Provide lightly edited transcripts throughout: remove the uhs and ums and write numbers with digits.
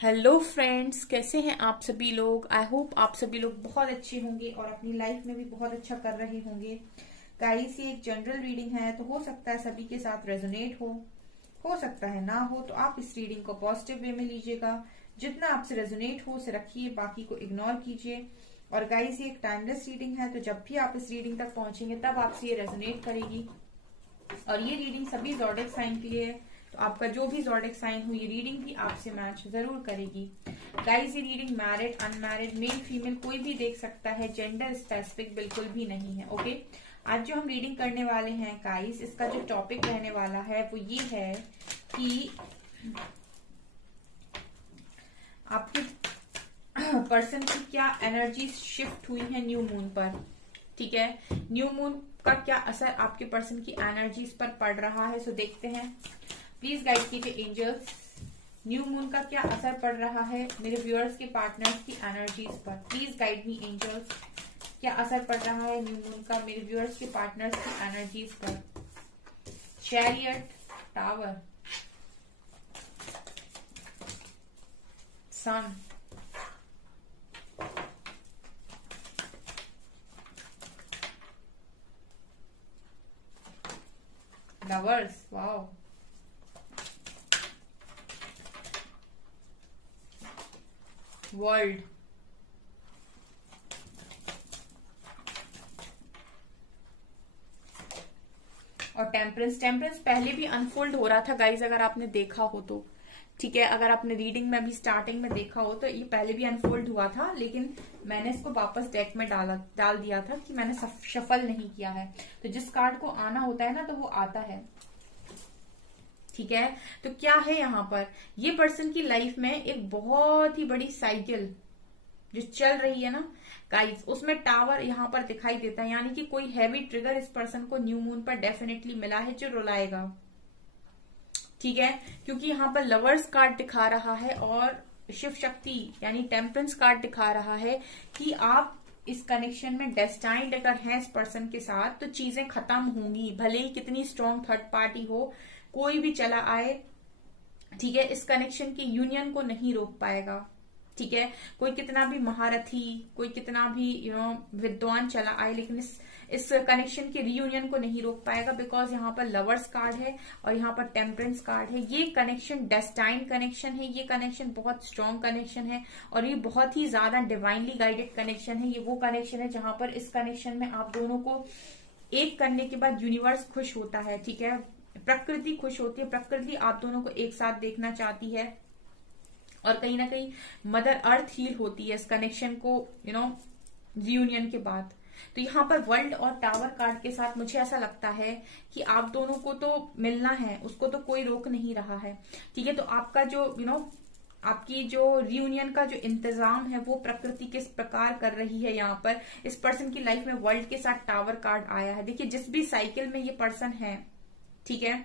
Hello friends, कैसे हैं आप सभी लोग। आई होप आप सभी लोग बहुत अच्छे होंगे और अपनी लाइफ में भी बहुत अच्छा कर रहे होंगे। गाइस, ये एक जनरल रीडिंग है, तो हो सकता है सभी के साथ रेजोनेट हो सकता है ना हो। तो आप इस रीडिंग को पॉजिटिव वे में लीजिएगा। जितना आपसे रेजोनेट हो उसे रखिए, बाकी को इग्नोर कीजिए। और गाइस, ये एक टाइमलेस रीडिंग है, तो जब भी आप इस रीडिंग तक पहुंचेंगे तब आपसे ये रेजोनेट करेगी। और ये रीडिंग सभी ज़ोडिएक साइन के लिए है, तो आपका जो भी ज़ोडिएक साइन हो ये रीडिंग भी आपसे मैच जरूर करेगी। गाइस, ये reading married unmarried male female कोई भी देख सकता है, जेंडर स्पेसिफिक बिल्कुल भी नहीं है। ओके, आज जो हम रीडिंग करने वाले हैं गाइस, इसका जो टॉपिक रहने वाला है वो ये है कि आपके पर्सन की क्या एनर्जी शिफ्ट हुई है न्यू मून पर। ठीक है, न्यू मून का क्या असर आपके पर्सन की एनर्जीज पर पड़ रहा है, सो देखते हैं। प्लीज गाइड कीजिए एंजल्स, न्यू मून का क्या असर पड़ रहा है मेरे व्यूअर्स के पार्टनर्स की एनर्जीज पर। प्लीज गाइड मी एंजल्स, क्या असर पड़ रहा है न्यू मून का मेरे व्यूअर्स के पार्टनर्स की एनर्जीज पर। चैरियट, टावर, सन, लवर्स, वाओ, वर्ल्ड, और टेम्परेंस। टेम्परेंस पहले भी अनफोल्ड हो रहा था गाइज, अगर आपने देखा हो तो। ठीक है, अगर आपने रीडिंग में भी स्टार्टिंग में देखा हो तो ये पहले भी अनफोल्ड हुआ था, लेकिन मैंने इसको वापस डेक में डाल दिया था कि मैंने शफल नहीं किया है। तो जिस कार्ड को आना होता है ना तो वो आता है। ठीक है, तो क्या है यहाँ पर, ये पर्सन की लाइफ में एक बहुत ही बड़ी साइकिल जो चल रही है ना गाइस, उसमें टावर यहाँ पर दिखाई देता है। यानी कि कोई हैवी ट्रिगर इस पर्सन को न्यू मून पर डेफिनेटली मिला है जो रुलाएगा। ठीक है, क्योंकि यहाँ पर लवर्स कार्ड दिखा रहा है और शिव शक्ति यानी टेम्परेंस कार्ड दिखा रहा है कि आप इस कनेक्शन में डेस्टाइन्ड अगर हैं इस पर्सन के साथ तो चीजें खत्म होंगी, भले ही कितनी स्ट्रॉन्ग थर्ड पार्टी हो, कोई भी चला आए। ठीक है, इस कनेक्शन के यूनियन को नहीं रोक पाएगा। ठीक है, कोई कितना भी महारथी, कोई कितना भी विद्वान चला आए, लेकिन इस कनेक्शन के रियूनियन को नहीं रोक पाएगा। बिकॉज यहाँ पर लवर्स कार्ड है और यहाँ पर टेम्परेंस कार्ड है। ये कनेक्शन डेस्टाइन कनेक्शन है, ये कनेक्शन बहुत स्ट्रॉन्ग कनेक्शन है और ये बहुत ही ज्यादा डिवाइनली गाइडेड कनेक्शन है। ये वो कनेक्शन है जहां पर इस कनेक्शन में आप दोनों को एक करने के बाद यूनिवर्स खुश होता है। ठीक है, प्रकृति खुश होती है, प्रकृति आप दोनों को एक साथ देखना चाहती है और कहीं ना कहीं मदर अर्थ हील होती है इस कनेक्शन को रियूनियन के बाद। तो यहाँ पर वर्ल्ड और टावर कार्ड के साथ मुझे ऐसा लगता है कि आप दोनों को तो मिलना है, उसको तो कोई रोक नहीं रहा है। ठीक है, तो आपका जो आपकी जो रियूनियन का जो इंतजाम है वो प्रकृति किस प्रकार कर रही है। यहाँ पर इस पर्सन की लाइफ में वर्ल्ड के साथ टावर कार्ड आया है। देखिए, जिस भी साइकिल में ये पर्सन है, ठीक है,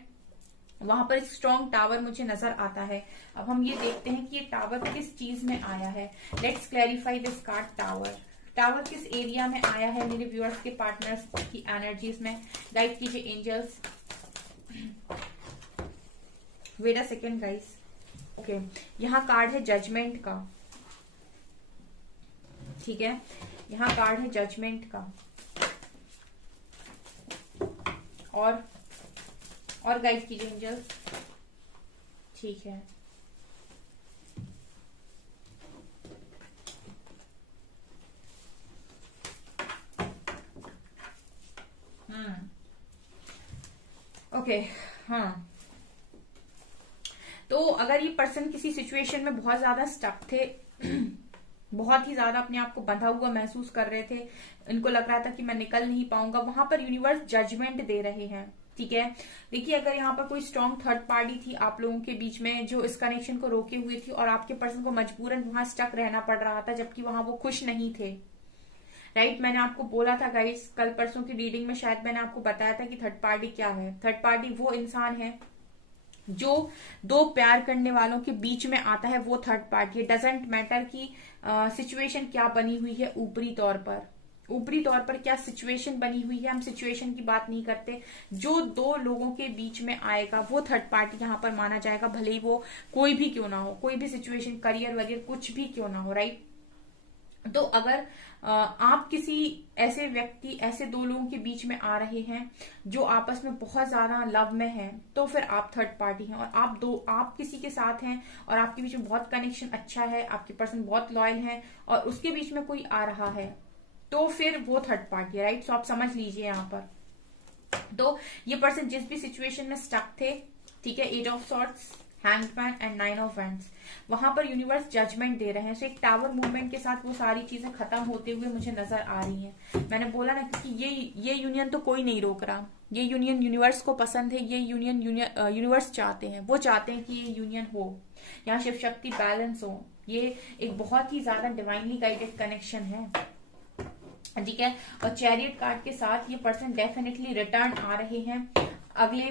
वहां पर एक स्ट्रॉन्ग टावर मुझे नजर आता है। अब हम ये देखते हैं कि ये टावर किस चीज में आया है। Let's clarify this card. Tower, tower किस एरिया में आया है मेरे व्यूअर्स के पार्टनर्स की एनर्जीज में। गाइड कीजिए angels. Wait a second guys. Okay, यहाँ कार्ड है जजमेंट का। ठीक है, यहाँ कार्ड है जजमेंट का और गाइड कीजिए एंजल्स। ठीक है, ओके, हाँ। तो अगर ये पर्सन किसी सिचुएशन में बहुत ज्यादा स्टक थे, बहुत ही ज्यादा अपने आप को बंधा हुआ महसूस कर रहे थे, इनको लग रहा था कि मैं निकल नहीं पाऊंगा, वहां पर यूनिवर्स जजमेंट दे रहे हैं। ठीक है, देखिए, अगर यहाँ पर कोई स्ट्रॉन्ग थर्ड पार्टी थी आप लोगों के बीच में जो इस कनेक्शन को रोके हुए थी और आपके पर्सन को मजबूरन वहां स्टक रहना पड़ रहा था जबकि वहां वो खुश नहीं थे। राइट, मैंने आपको बोला था गाइस, कल परसों की रीडिंग में शायद मैंने आपको बताया था कि थर्ड पार्टी क्या है। थर्ड पार्टी वो इंसान है जो दो प्यार करने वालों के बीच में आता है, वो थर्ड पार्टी है। डजेंट मैटर की सिचुएशन क्या बनी हुई है ऊपरी तौर पर। ऊपरी तौर पर क्या सिचुएशन बनी हुई है, हम सिचुएशन की बात नहीं करते, जो दो लोगों के बीच में आएगा वो थर्ड पार्टी यहाँ पर माना जाएगा, भले ही वो कोई भी क्यों ना हो, कोई भी सिचुएशन, करियर वरियर कुछ भी क्यों ना हो, राइट। तो अगर आप किसी ऐसे व्यक्ति, ऐसे दो लोगों के बीच में आ रहे हैं जो आपस में बहुत ज्यादा लव में हैं, तो फिर आप थर्ड पार्टी हैं। और आप किसी के साथ हैं और आपके बीच में बहुत कनेक्शन अच्छा है, आपके पर्सन बहुत लॉयल है और उसके बीच में कोई आ रहा है, तो फिर वो थर्ड पार्टी है, राइट। सो आप समझ लीजिए यहाँ पर, तो ये पर्सन जिस भी सिचुएशन में स्टक थे, ठीक है, 8 of swords, hangman and 9 of wands, वहां पर यूनिवर्स जजमेंट दे रहे हैं। सो एक टावर मूवमेंट के साथ वो सारी चीजें खत्म होते हुए मुझे नजर आ रही हैं। मैंने बोला ना, क्योंकि ये यूनियन तो कोई नहीं रोक रहा, ये यूनियन यूनिवर्स को पसंद है, ये यूनियन यूनिवर्स चाहते हैं, वो चाहते हैं कि ये यूनियन हो, यहाँ शिव शक्ति बैलेंस हो। ये एक बहुत ही ज्यादा डिवाइनली गाइडेड कनेक्शन है, ठीक है। और चैरियट कार्ड के साथ ये पर्सन डेफिनेटली रिटर्न आ रहे हैं अगले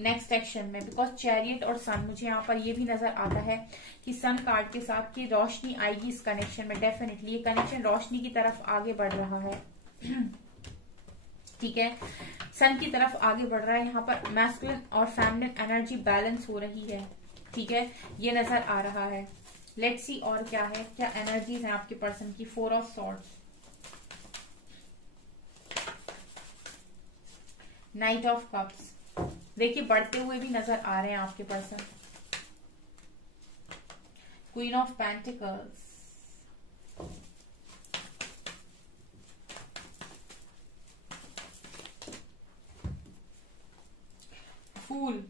नेक्स्ट एक्शन में, बिकॉज चैरियट और सन, मुझे यहाँ पर ये भी नजर आता है कि सन कार्ड के साथ की रोशनी आएगी इस कनेक्शन में, डेफिनेटली ये कनेक्शन रोशनी की तरफ आगे बढ़ रहा है, ठीक है, सन की तरफ आगे बढ़ रहा है। यहाँ पर मैस्कुलिन और फेमिनिन एनर्जी बैलेंस हो रही है, ठीक है, ये नजर आ रहा है। लेट्स सी और क्या है, क्या एनर्जीज है आपके पर्सन की। 4 of swords, knight of cups, देखिए बढ़ते हुए भी नजर आ रहे हैं आपके person. Queen of pentacles, fool,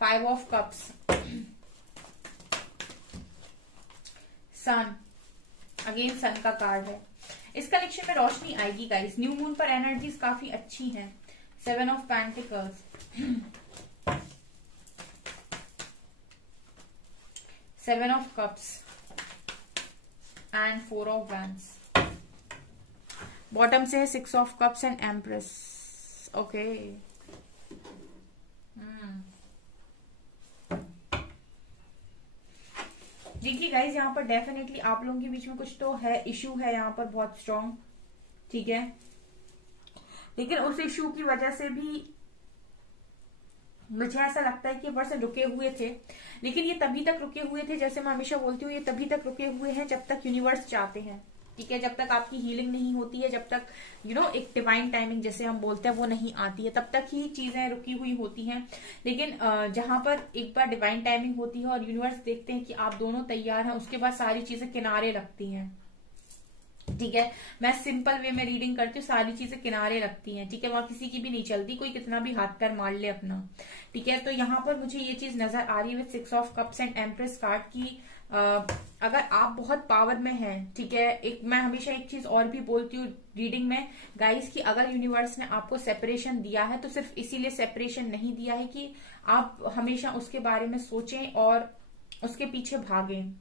five of cups, sun, again sun का कार्ड है। इस कलेक्शन में रोशनी आएगी गाइस, न्यू मून पर एनर्जीज काफी अच्छी हैं। 7 of pentacles, 7 of cups and 4 of wands. Bottom से है 6 of cups and empress, okay. देखिए गाइज, यहाँ पर डेफिनेटली आप लोगों के बीच में कुछ तो है, इश्यू है यहाँ पर बहुत स्ट्रॉन्ग, ठीक है, लेकिन उस इश्यू की वजह से भी मुझे ऐसा लगता है कि ये पर्सन रुके हुए थे, लेकिन ये तभी तक रुके हुए थे, जैसे मैं हमेशा बोलती हूँ, ये तभी तक रुके हुए हैं जब तक यूनिवर्स चाहते हैं, ठीक है, जब तक आपकी हीलिंग नहीं होती है, जब तक एक डिवाइन टाइमिंग जैसे हम बोलते हैं वो नहीं आती है, तब तक ही चीजें रुकी हुई होती हैं। लेकिन जहां पर एक बार डिवाइन टाइमिंग होती है और यूनिवर्स देखते हैं कि आप दोनों तैयार हैं, उसके बाद सारी चीजें किनारे रखती हैं, ठीक है। मैं सिंपल वे में रीडिंग करती हूँ, सारी चीजें किनारे रखती हैं, ठीक है, वहां किसी की भी नहीं चलती, कोई कितना भी हाथ पैर मार ले अपना, ठीक है। तो यहाँ पर मुझे ये चीज नजर आ रही है with 6 of cups and empress card की। अगर आप बहुत पावर में हैं, ठीक है, मैं हमेशा एक चीज और भी बोलती हूँ रीडिंग में गाइस, कि अगर यूनिवर्स ने आपको सेपरेशन दिया है तो सिर्फ इसीलिए सेपरेशन नहीं दिया है कि आप हमेशा उसके बारे में सोचें और उसके पीछे भागें।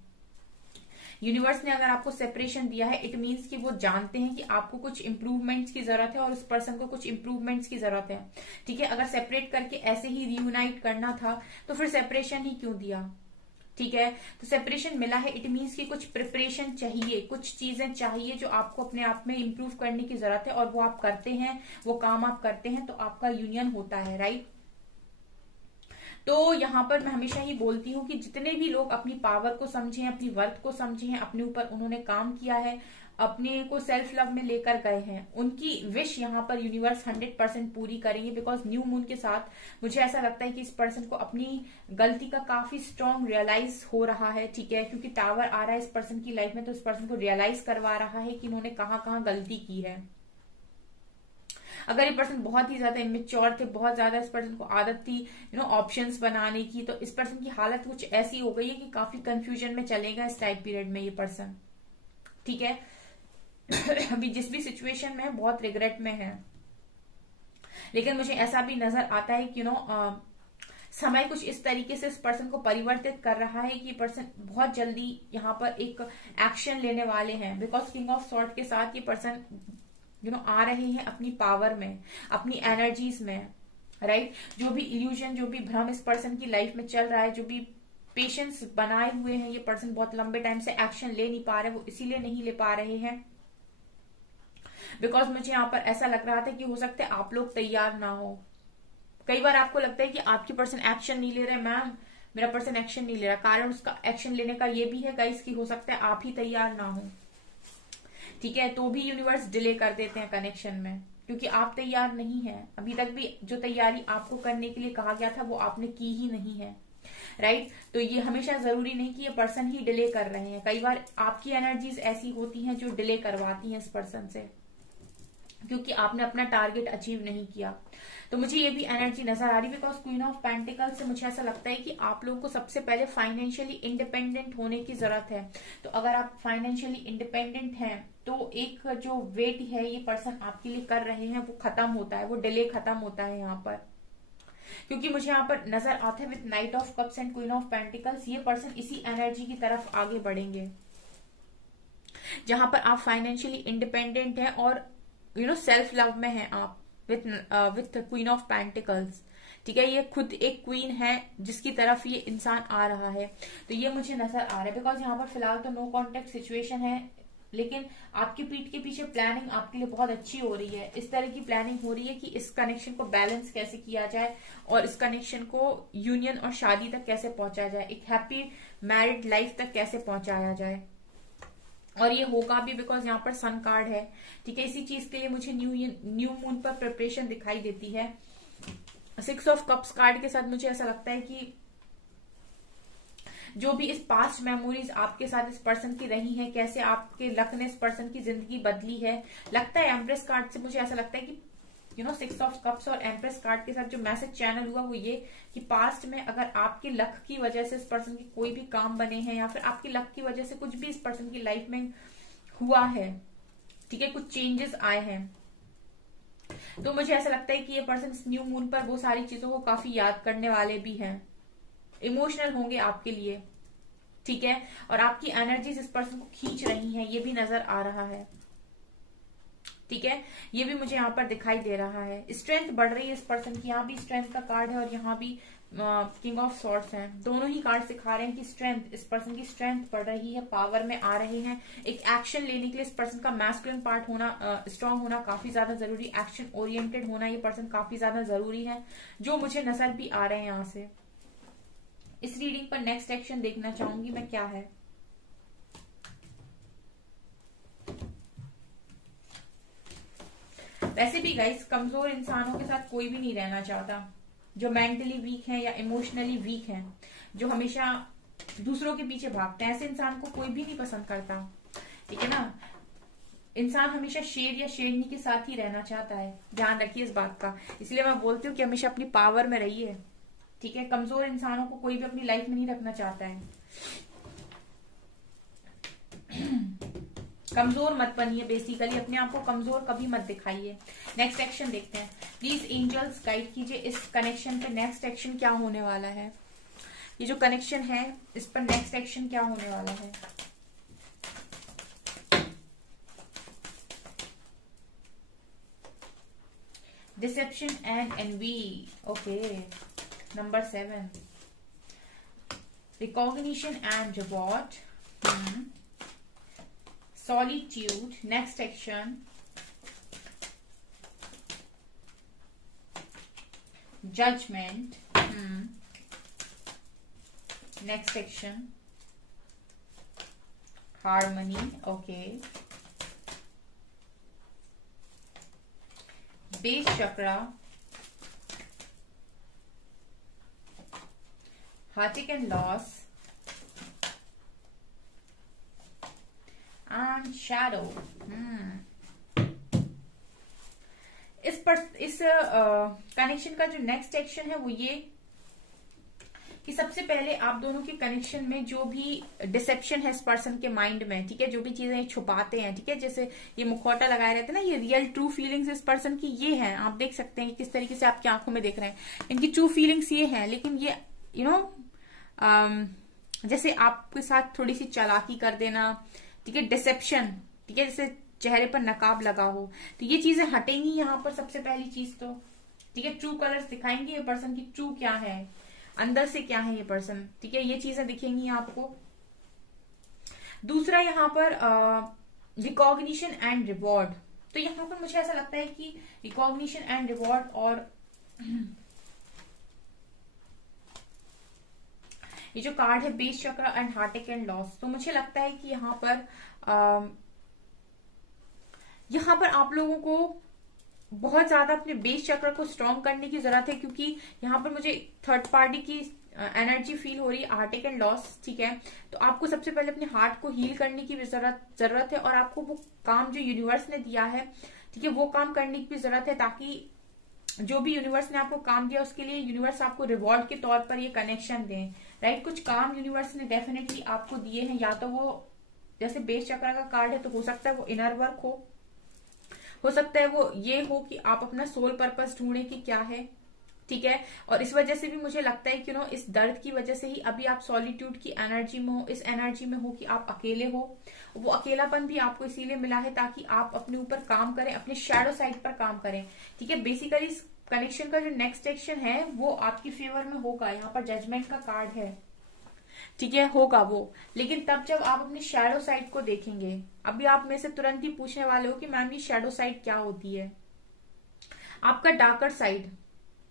यूनिवर्स ने अगर आपको सेपरेशन दिया है, इट मीन्स कि वो जानते हैं कि आपको कुछ इंप्रूवमेंट्स की जरूरत है और उस पर्सन को कुछ इंप्रूवमेंट्स की जरूरत है, ठीक है। अगर सेपरेट करके ऐसे ही रियूनाइट करना था तो फिर सेपरेशन ही क्यों दिया, ठीक है। तो सेपरेशन मिला है, इट मीन्स कि कुछ प्रिपरेशन चाहिए, कुछ चीजें चाहिए जो आपको अपने आप में इंप्रूव करने की जरूरत है, और वो आप करते हैं, वो काम आप करते हैं, तो आपका यूनियन होता है, राइट। तो यहाँ पर मैं हमेशा ही बोलती हूँ कि जितने भी लोग अपनी पावर को समझे, अपनी वर्थ को समझे हैं, अपने ऊपर उन्होंने काम किया है, अपने को सेल्फ लव में लेकर गए हैं, उनकी विश यहाँ पर यूनिवर्स 100% पूरी करेंगे। बिकॉज न्यू मून के साथ मुझे ऐसा लगता है कि इस पर्सन को अपनी गलती का काफी स्ट्रॉन्ग रियलाइज हो रहा है, ठीक है, क्योंकि टावर आ रहा है इस पर्सन की लाइफ में, तो इस पर्सन को रियलाइज करवा रहा है कि इन्होंने कहाँ कहाँ गलती की है। अगर ये पर्सन बहुत ही ज्यादा इमेच्योर थे, बहुत ज्यादा इस पर्सन को आदत थी ऑप्शंस बनाने की, तो इस पर्सन की हालत कुछ ऐसी हो गई है कि काफी कंफ्यूजन में चलेगा इस टाइम पीरियड में ये पर्सन, ठीक है। अभी जिस भी सिचुएशन में है बहुत रिग्रेट में है, लेकिन मुझे ऐसा भी नजर आता है कि समय कुछ इस तरीके से इस पर्सन को परिवर्तित कर रहा है कि ये पर्सन बहुत जल्दी यहाँ पर एक एक्शन लेने वाले हैं। बिकॉज किंग ऑफ सॉर्ड के साथ ये पर्सन आ रहे हैं अपनी पावर में, अपनी एनर्जीज में, राइट। जो भी इल्यूजन, जो भी भ्रम इस पर्सन की लाइफ में चल रहा है, जो भी पेशेंस बनाए हुए हैं ये पर्सन, बहुत लंबे टाइम से एक्शन ले नहीं पा रहे, वो इसीलिए नहीं ले पा रहे हैं बिकॉज मुझे यहाँ पर ऐसा लग रहा था कि हो सकता है आप लोग तैयार ना हो। कई बार आपको लगता है कि आपकी पर्सन एक्शन नहीं ले रहे, मैम मेरा पर्सन एक्शन नहीं ले रहा, कारण उसका एक्शन लेने का ये भी है गाइस कि हो सकता है आप ही तैयार ना हो, ठीक है, तो भी यूनिवर्स डिले कर देते हैं कनेक्शन में, क्योंकि आप तैयार नहीं है। अभी तक भी जो तैयारी आपको करने के लिए कहा गया था वो आपने की ही नहीं है, राइट। तो ये हमेशा जरूरी नहीं कि ये पर्सन ही डिले कर रहे हैं, कई बार आपकी एनर्जीज ऐसी होती हैं जो डिले करवाती हैं इस पर्सन से, क्योंकि आपने अपना टारगेट अचीव नहीं किया। तो मुझे ये भी एनर्जी नजर आ रही है बिकॉज क्वीन ऑफ पेंटिकल से मुझे ऐसा लगता है कि आप लोगों को सबसे पहले फाइनेंशियली इंडिपेंडेंट होने की जरूरत है। तो अगर आप फाइनेंशियली इंडिपेंडेंट हैं तो एक जो वेट है ये पर्सन आपके लिए कर रहे हैं वो खत्म होता है, वो डिले खत्म होता है यहाँ पर, क्योंकि मुझे यहाँ पर नजर आता है with night of cups and queen of pentacles ये पर्सन इसी एनर्जी की तरफ आगे बढ़ेंगे जहां पर आप फाइनेंशियली इंडिपेंडेंट हैं और सेल्फ लव में है आप विथ क्वीन ऑफ पेंटिकल्स, ठीक है। ये खुद एक क्वीन है जिसकी तरफ ये इंसान आ रहा है, तो ये मुझे नजर आ रहा है बिकॉज यहाँ पर फिलहाल तो नो कॉन्टेक्ट सिचुएशन है, लेकिन आपकी पीठ के पीछे प्लानिंग आपके लिए बहुत अच्छी हो रही है। इस तरह की प्लानिंग हो रही है कि इस कनेक्शन को बैलेंस कैसे किया जाए और इस कनेक्शन को यूनियन और शादी तक कैसे पहुंचाया जाए, एक हैप्पी मैरिड लाइफ तक कैसे पहुंचाया जाए, और ये होगा भी बिकॉज यहाँ पर सन कार्ड है, ठीक है। इसी चीज के लिए मुझे न्यू मून पर प्रिपरेशन दिखाई देती है। 6 ऑफ कप्स कार्ड के साथ मुझे ऐसा लगता है कि जो भी इस पास्ट मेमोरीज आपके साथ इस पर्सन की रही हैं, कैसे आपके लक ने इस पर्सन की जिंदगी बदली है, लगता है एम्प्रेस कार्ड से मुझे ऐसा लगता है कि 6 ऑफ कप्स और एम्प्रेस कार्ड के साथ जो मैसेज चैनल हुआ वो ये कि पास्ट में अगर आपके लक की वजह से इस पर्सन के कोई भी काम बने हैं या फिर आपकी लक की वजह से कुछ भी इस पर्सन की लाइफ में हुआ है, ठीक है, कुछ चेंजेस आए हैं, तो मुझे ऐसा लगता है कि ये पर्सन इस न्यू मून पर वो सारी चीजों को काफी याद करने वाले भी हैं, इमोशनल होंगे आपके लिए, ठीक है। और आपकी एनर्जीज इस पर्सन को खींच रही हैं, ये भी नजर आ रहा है, ठीक है। ये भी मुझे यहाँ पर दिखाई दे रहा है। स्ट्रेंथ बढ़ रही है इस पर्सन की, यहाँ भी स्ट्रेंथ का कार्ड है और यहाँ भी किंग ऑफ सॉर्ड्स है। दोनों ही कार्ड सिखा रहे हैं कि स्ट्रेंथ, इस पर्सन की स्ट्रेंथ बढ़ रही है, पावर में आ रहे हैं। एक एक्शन लेने के लिए इस पर्सन का मैस्कुलिन पार्ट होना, स्ट्रांग होना काफी ज्यादा जरूरी, एक्शन ओरिएंटेड होना ये पर्सन काफी ज्यादा जरूरी है, जो मुझे नजर भी आ रहे हैं यहाँ से। इस रीडिंग पर नेक्स्ट एक्शन देखना चाहूंगी मैं, क्या है। वैसे भी गाइस कमजोर इंसानों के साथ कोई भी नहीं रहना चाहता, जो मेंटली वीक हैं या इमोशनली वीक हैं, जो हमेशा दूसरों के पीछे भागते हैं, ऐसे इंसान को कोई भी नहीं पसंद करता, ठीक है ना। इंसान हमेशा शेर या शेरनी के साथ ही रहना चाहता है, ध्यान रखिए इस बात का। इसलिए मैं बोलती हूँ कि हमेशा अपनी पावर में रहिए, ठीक है। कमजोर इंसानों को कोई भी अपनी लाइफ में नहीं रखना चाहता है। कमजोर मत बनिए, बेसिकली अपने आप को कमजोर कभी मत दिखाइए। नेक्स्ट एक्शन देखते हैं, प्लीज एंजल्स गाइड कीजिए इस कनेक्शन पे नेक्स्ट एक्शन क्या होने वाला है। ये जो कनेक्शन है इस पर नेक्स्ट एक्शन क्या होने वाला है। Deception and envy, okay. Number 7, recognition and reward, solitude, next action, judgment, next action, harmony, okay, base chakra, heartache and loss, and shadow. इस कनेक्शन का जो नेक्स्ट एक्शन है वो ये कि सबसे पहले आप दोनों के कनेक्शन में जो भी डिसेप्शन है इस पर्सन के माइंड में, ठीक है, जो भी चीजें छुपाते हैं, ठीक है, जैसे ये मुखौटा लगाए रहते हैं ना, ये रियल ट्रू फीलिंग्स इस पर्सन की ये है। आप देख सकते हैं कि किस तरीके से आपकी आंखों में देख रहे हैं, इनकी ट्रू फीलिंग्स ये है, लेकिन ये जैसे आपके साथ थोड़ी सी चालाकी कर देना, ठीक है, डिसेप्शन, ठीक है, जैसे चेहरे पर नकाब लगा हो, तो ये चीजें हटेंगी यहाँ पर सबसे पहली चीज तो, ठीक है, ट्रू कलर्स दिखाएंगे ये पर्सन की ट्रू क्या है, अंदर से क्या है ये पर्सन, ठीक है, ये चीजें दिखेंगी आपको। दूसरा यहाँ पर रिकॉग्निशन एंड रिवॉर्ड। तो यहाँ पर मुझे ऐसा लगता है कि रिकॉग्निशन एंड रिवॉर्ड और ये जो कार्ड है बेस चक्र एंड हार्टेक एंड लॉस, तो मुझे लगता है कि यहाँ पर आप लोगों को बहुत ज्यादा अपने बेस चक्र को स्ट्रॉन्ग करने की जरूरत है, क्योंकि यहाँ पर मुझे थर्ड पार्टी की एनर्जी फील हो रही है, हार्टेक एंड लॉस, ठीक है। तो आपको सबसे पहले अपने हार्ट को हील करने की भी जरूरत है, और आपको वो काम जो यूनिवर्स ने दिया है, ठीक है, वो काम करने की भी जरूरत है, ताकि जो भी यूनिवर्स ने आपको काम दिया उसके लिए यूनिवर्स आपको रिवॉर्ड के तौर पर ये कनेक्शन दें, राइट। कुछ काम यूनिवर्स ने डेफिनेटली आपको दिए हैं, या तो वो जैसे बेस चक्र का कार्ड है तो हो सकता है वो इनर वर्क हो सकता है वो ये हो कि आप अपना सोल पर्पस ढूंढे कि क्या है, ठीक है। और इस वजह से भी मुझे लगता है कि इस दर्द की वजह से ही अभी आप सॉलिट्यूड की एनर्जी में हो, इस एनर्जी में हो कि आप अकेले हो। वो अकेलापन भी आपको इसीलिए मिला है ताकि आप अपने ऊपर काम करें, अपने शैडो साइड पर काम करें, ठीक है। बेसिकली इस कनेक्शन का जो नेक्स्ट एक्शन है वो आपकी फेवर में होगा। यहाँ पर जजमेंट का कार्ड है, ठीक है, होगा वो, लेकिन तब जब आप अपनी शैडो साइड को देखेंगे। अभी आप में से तुरंत ही पूछने वाले हो कि मैम ये शैडो साइड क्या होती है। आपका डार्कर साइड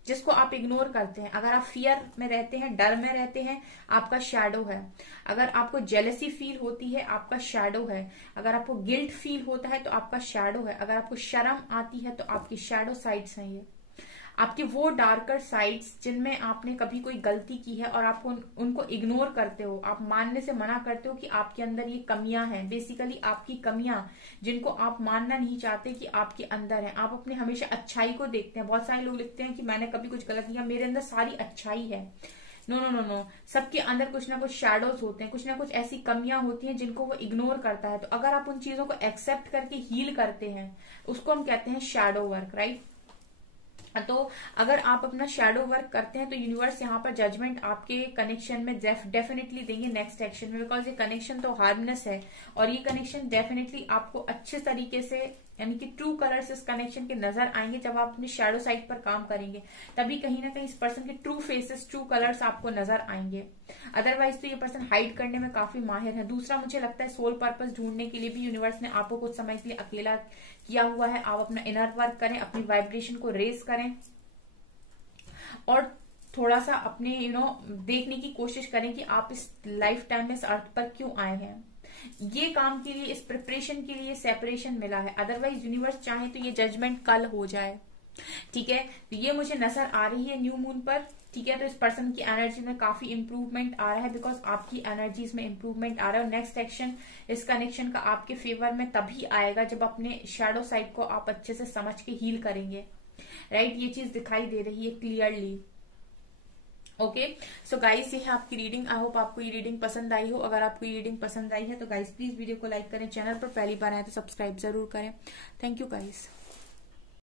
जिसको आप इग्नोर करते हैं, अगर आप फियर में रहते हैं, डर में रहते हैं, आपका शैडो है। अगर आपको जेलसी फील होती है, आपका शैडो है। अगर आपको गिल्ट फील होता है तो आपका शैडो है। अगर आपको शर्म आती है तो आपकी शैडो साइड्स हैं ये, आपके वो डार्कर साइड्स जिनमें आपने कभी कोई गलती की है और आप उनको इग्नोर करते हो, आप मानने से मना करते हो कि आपके अंदर ये कमियां हैं। बेसिकली आपकी कमियां जिनको आप मानना नहीं चाहते कि आपके अंदर है। आप अपने हमेशा अच्छाई को देखते हैं। बहुत सारे लोग लिखते हैं कि मैंने कभी कुछ गलत किया, मेरे अंदर सारी अच्छाई है। नो नो नो नो, सबके अंदर कुछ ना कुछ शैडोज होते हैं, कुछ ना कुछ ऐसी कमियां होती हैं जिनको वो इग्नोर करता है। तो अगर आप उन चीजों को एक्सेप्ट करके हील करते हैं, उसको हम कहते हैं शैडो वर्क, राइट। तो अगर आप अपना शैडो वर्क करते हैं तो यूनिवर्स यहाँ पर जजमेंट आपके कनेक्शन में डेफिनेटली देंगे नेक्स्ट एक्शन में, बिकॉज ये कनेक्शन तो हार्मनेस है और ये कनेक्शन डेफिनेटली आपको अच्छे तरीके से, यानी कि ट्रू कलर्स इस कनेक्शन के नजर आएंगे जब आप अपने शैडो साइड पर काम करेंगे। तभी कहीं ना कहीं इस पर्सन के ट्रू फेसेस, ट्रू कलर्स आपको नजर आएंगे। अदरवाइज तो ये पर्सन हाइड करने में काफी माहिर है। दूसरा, मुझे लगता है सोल पर्पस ढूंढने के लिए भी यूनिवर्स ने आपको कुछ समय के लिए अकेला किया हुआ है। आप अपना इनर वर्क करें, अपनी वाइब्रेशन को रेज करें और थोड़ा सा अपने देखने की कोशिश करें कि आप इस लाइफ टाइम में इस अर्थ पर क्यों आए हैं। ये काम के लिए, इस प्रिपरेशन के लिए सेपरेशन मिला है। अदरवाइज यूनिवर्स चाहे तो ये जजमेंट कल हो जाए, ठीक है। तो ये मुझे नजर आ रही है न्यू मून पर, ठीक है। तो इस पर्सन की एनर्जी में काफी इंप्रूवमेंट आ रहा है, बिकॉज आपकी एनर्जीज में इंप्रूवमेंट आ रहा है। और नेक्स्ट एक्शन इस कनेक्शन का आपके फेवर में तभी आएगा जब अपने शैडो साइड को आप अच्छे से समझ के हील करेंगे, राइट। ये चीज दिखाई दे रही है क्लियरली। ओके, सो गाइस, ये है आपकी रीडिंग। आई होप आपको ये रीडिंग पसंद आई हो। अगर आपको ये रीडिंग पसंद आई है तो गाइस प्लीज वीडियो को लाइक करें, चैनल पर पहली बार आए तो सब्सक्राइब जरूर करें। Thank you guys.